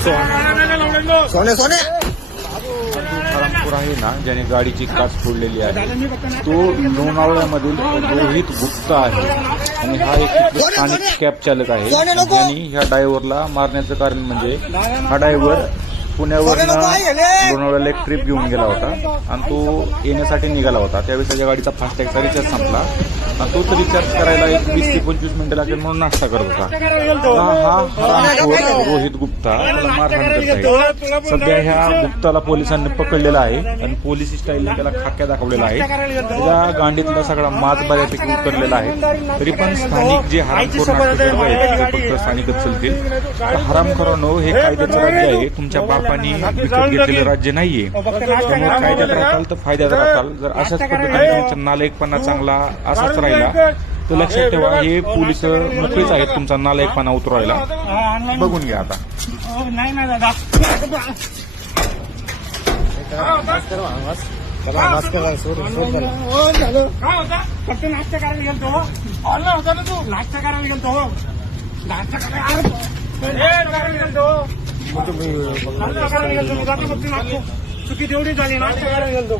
सोने सोने हरामखोर आहे ना, ज्याने गाडीची काच फोडलेली आहे, तो लोणावळ्यामधील रोहित गुप्ता आहे आणि हा एक स्थानिक कॅब चालक आहे. ज्यांनी ह्या ड्रायव्हरला मारण्याचं कारण म्हणजे हा ड्रायव्हर पुण्यावर लोणावळ्याला एक ट्रिप घेऊन गेला होता आणि तो येण्यासाठी निघाला होता. त्यावेळेस त्याच्या गाडीचा फास्टॅगचा रिचार्ज संपला आणि तोच रिचार्ज करायला एक 20 ते 25 मिनिटं लागेल म्हणून नाश्ता करत होता. हा रोहित गुप्ता त्याला मारहाण करत आहे. सध्या ह्या गुप्ताला पोलिसांनी पकडलेला आहे आणि पोलीस स्टाईलने त्याला खाक्या दाखवलेला आहे. त्याच्या गांडीतला सगळा माज बऱ्यापैकी उतरलेला आहे. तरी पण स्थानिक जे हरामखोर नागरिक आहेत ते फक्त स्थानिकच चलतील. हरामखोरांनो, हे कायद्याचं राज्य आहे, तुमच्या बापानी विकत घेतलेलं राज्य नाहीये. त्यामुळे कायद्यात राहताल तर फायद्यात राहताल. जर अशाच पद्धतीने तुमचा नालायकपणा चांगला असाच राहिला तर लक्षात ठेवा, हे पोलीस मोकळीच आहेत तुमचा नालायकपणा उतरवायला. बघून घ्या आता. फक्त नाश्ता करायला गेलतो. ऑनलाईन होता ना तू, नाश्ता करायला गेलतो. नाश्ता करायला गेलतो. चुकी तेवढी झाली, नाश्ता करायला गेलतो.